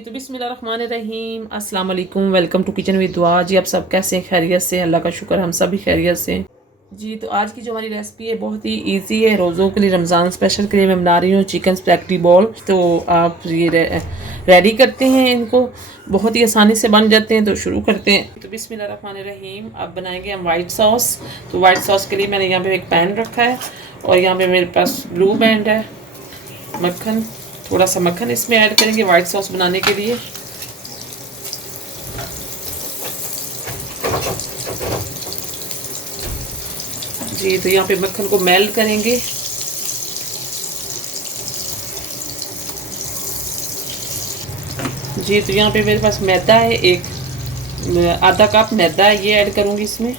तो बिस्मिल्लाहिर्रहमानिर्रहीम, अस्सलाम वालेकुम। वेलकम टू किचन विद दुआ। जी आप सब कैसे हैं? खैरियत से? अल्लाह का शुक्र, हम सब भी खैरियत से। जी तो आज की जो हमारी रेसिपी है बहुत ही इजी है। रोज़ों के लिए, रमज़ान स्पेशल के लिए मैं बना रही हूँ चिकन स्पैगेटी बॉल। तो आप ये रेडी करते हैं, इनको बहुत ही आसानी से बन जाते हैं। तो शुरू करते हैं। तो बिस्मिल्लाहिर्रहमानिर्रहीम, अब बनाएंगे हम वाइट सॉस। तो वाइट सॉस के लिए मैंने यहाँ पे एक पैन रखा है और यहाँ पे मेरे पास ब्लू बैंड है, मक्खन, थोड़ा सा मक्खन इसमें ऐड करेंगे वाइट सॉस बनाने के लिए। जी तो यहाँ पे मक्खन को मेल्ट करेंगे। जी तो यहाँ पे मेरे पास मैदा है, एक आधा कप मैदा है, ये ऐड करूँगी इसमें।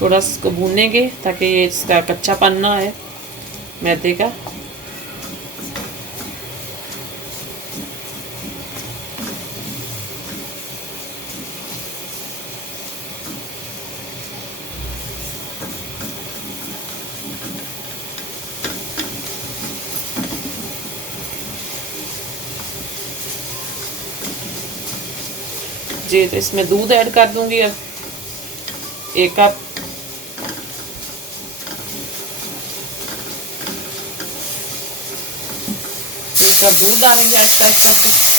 थोड़ा इसको भूनेंगे ताकि ये इसका कच्चापन ना है मैदे का। जी तो इसमें दूध ऐड कर दूंगी अब 1 कप। इसका दूध डालेंगे आहिस्ता आहिस्ता से।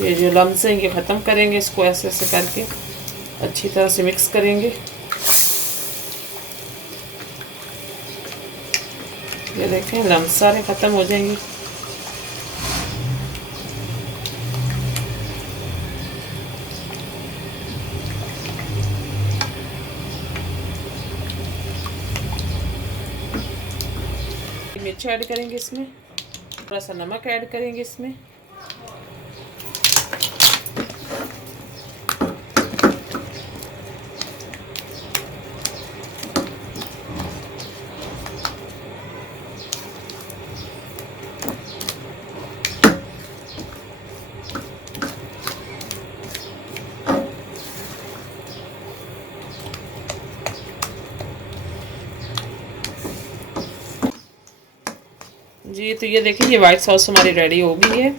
ये जो लम्स हैं ये ख़त्म करेंगे, इसको ऐसे ऐसे करके अच्छी तरह से मिक्स करेंगे। ये देखें लम्स सारे ख़त्म हो जाएंगे। मिर्च ऐड करेंगे इसमें, थोड़ा सा नमक ऐड करेंगे इसमें। जी तो ये देखिए ये वाइट सॉस हमारी रेडी हो गई है।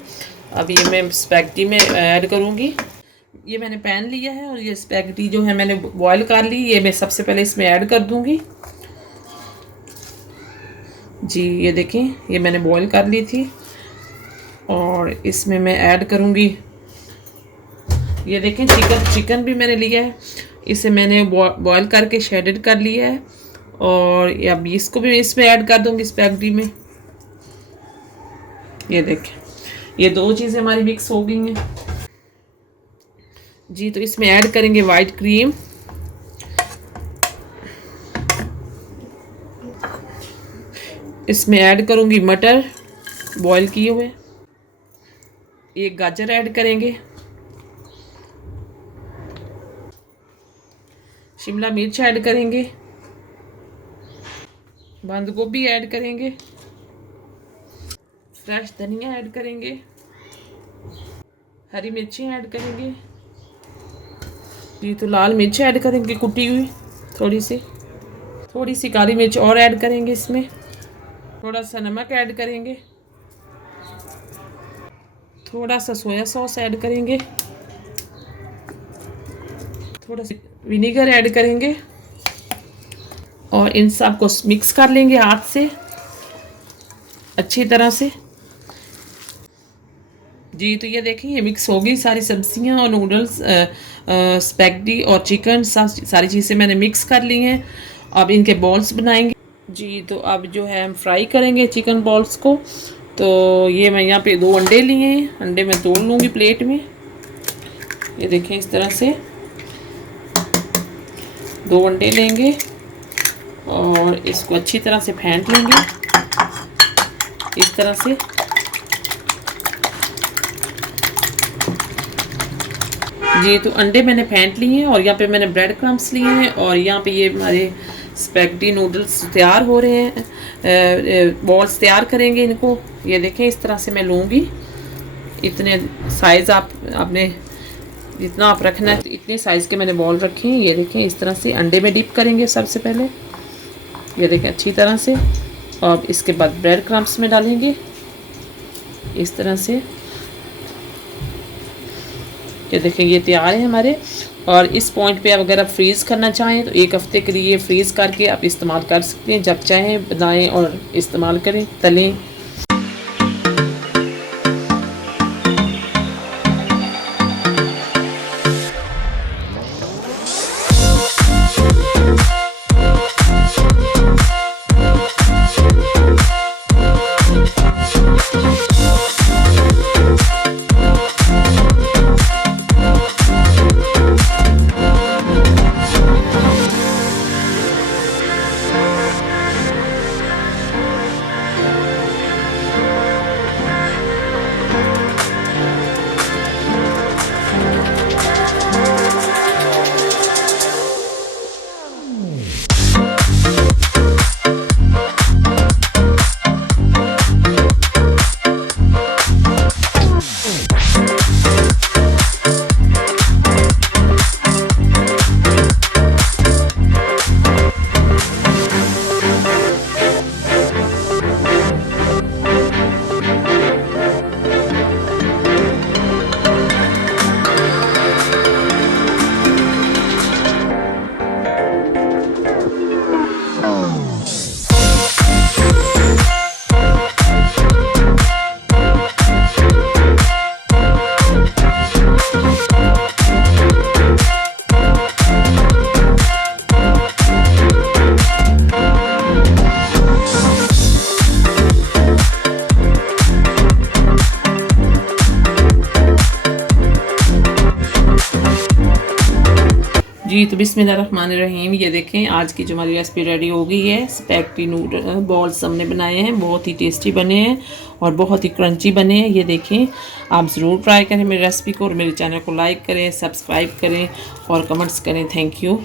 अब ये मैं स्पैगेटी में ऐड करूँगी। ये मैंने पैन लिया है और ये स्पैगेटी जो है मैंने बॉईल कर ली, ये मैं सबसे पहले इसमें ऐड कर दूँगी। जी ये देखें ये मैंने बॉईल कर ली थी और इसमें मैं ऐड करूँगी। ये देखें चिकन भी मैंने लिया है, इसे मैंने बॉईल करके शेडेड कर लिया है और अब इसको भी इसमें ऐड कर दूँगी स्पैगेटी में। ये देखें ये दो चीज़ें हमारी मिक्स हो गई हैं। जी तो इसमें ऐड करेंगे वाइट क्रीम। इसमें ऐड करूँगी मटर बॉईल किए हुए, एक गाजर ऐड करेंगे, शिमला मिर्च ऐड करेंगे, बंद गोभी ऐड करेंगे, फ्रेश धनिया ऐड करेंगे, हरी मिर्ची ऐड करेंगे। जी तो लाल मिर्च ऐड करेंगे कुटी हुई, थोड़ी सी काली मिर्च और ऐड करेंगे इसमें। थोड़ा सा नमक ऐड करेंगे, थोड़ा सा सोया सॉस ऐड करेंगे, थोड़ा सा विनेगर ऐड करेंगे और इन सब को मिक्स कर लेंगे हाथ से अच्छी तरह से। जी तो ये देखें, ये मिक्स हो गई सारी सब्जियां और नूडल्स, स्पैगेटी और चिकन, सारी चीज़ें मैंने मिक्स कर ली हैं। अब इनके बॉल्स बनाएंगे। जी तो अब जो है हम फ्राई करेंगे चिकन बॉल्स को। तो ये मैं यहाँ पे 2 अंडे लिए हैं, अंडे मैं तोड़ लूँगी प्लेट में। ये देखें, इस तरह से 2 अंडे लेंगे और इसको अच्छी तरह से फेंट लेंगे, इस तरह से। जी तो अंडे मैंने फेंट लिए हैं और यहाँ पे मैंने ब्रेड क्रम्स लिए हैं और यहाँ पे ये हमारे स्पैगेटी नूडल्स तैयार हो रहे हैं। बॉल्स तैयार करेंगे इनको। ये देखें, इस तरह से मैं लूँगी। इतने साइज़ आपने जितना आप रखना है इतने साइज़ के मैंने बॉल रखे हैं। ये देखें, इस तरह से अंडे में डिप करेंगे सबसे पहले। ये देखें अच्छी तरह से। और इसके बाद ब्रेड क्रम्स में डालेंगे इस तरह से। ये देखें, ये तैयार है हमारे। और इस पॉइंट पे आप अगर आप फ्रीज़ करना चाहें तो 1 हफ्ते के लिए फ्रीज़ करके आप इस्तेमाल कर सकते हैं। जब चाहें बनाएं और इस्तेमाल करें, तलें। जी तो बिस्मिल्लाहिर्रहमानिर्रहीम। ये देखें, आज की जो हमारी रेसिपी रेडी हो गई है। स्पैगेटी नूडल बॉल्स हमने बनाए हैं, बहुत ही टेस्टी बने हैं और बहुत ही क्रंची बने हैं। ये देखें, आप ज़रूर ट्राई करें मेरी रेसिपी को और मेरे चैनल को लाइक करें, सब्सक्राइब करें और कमेंट्स करें। Thank you.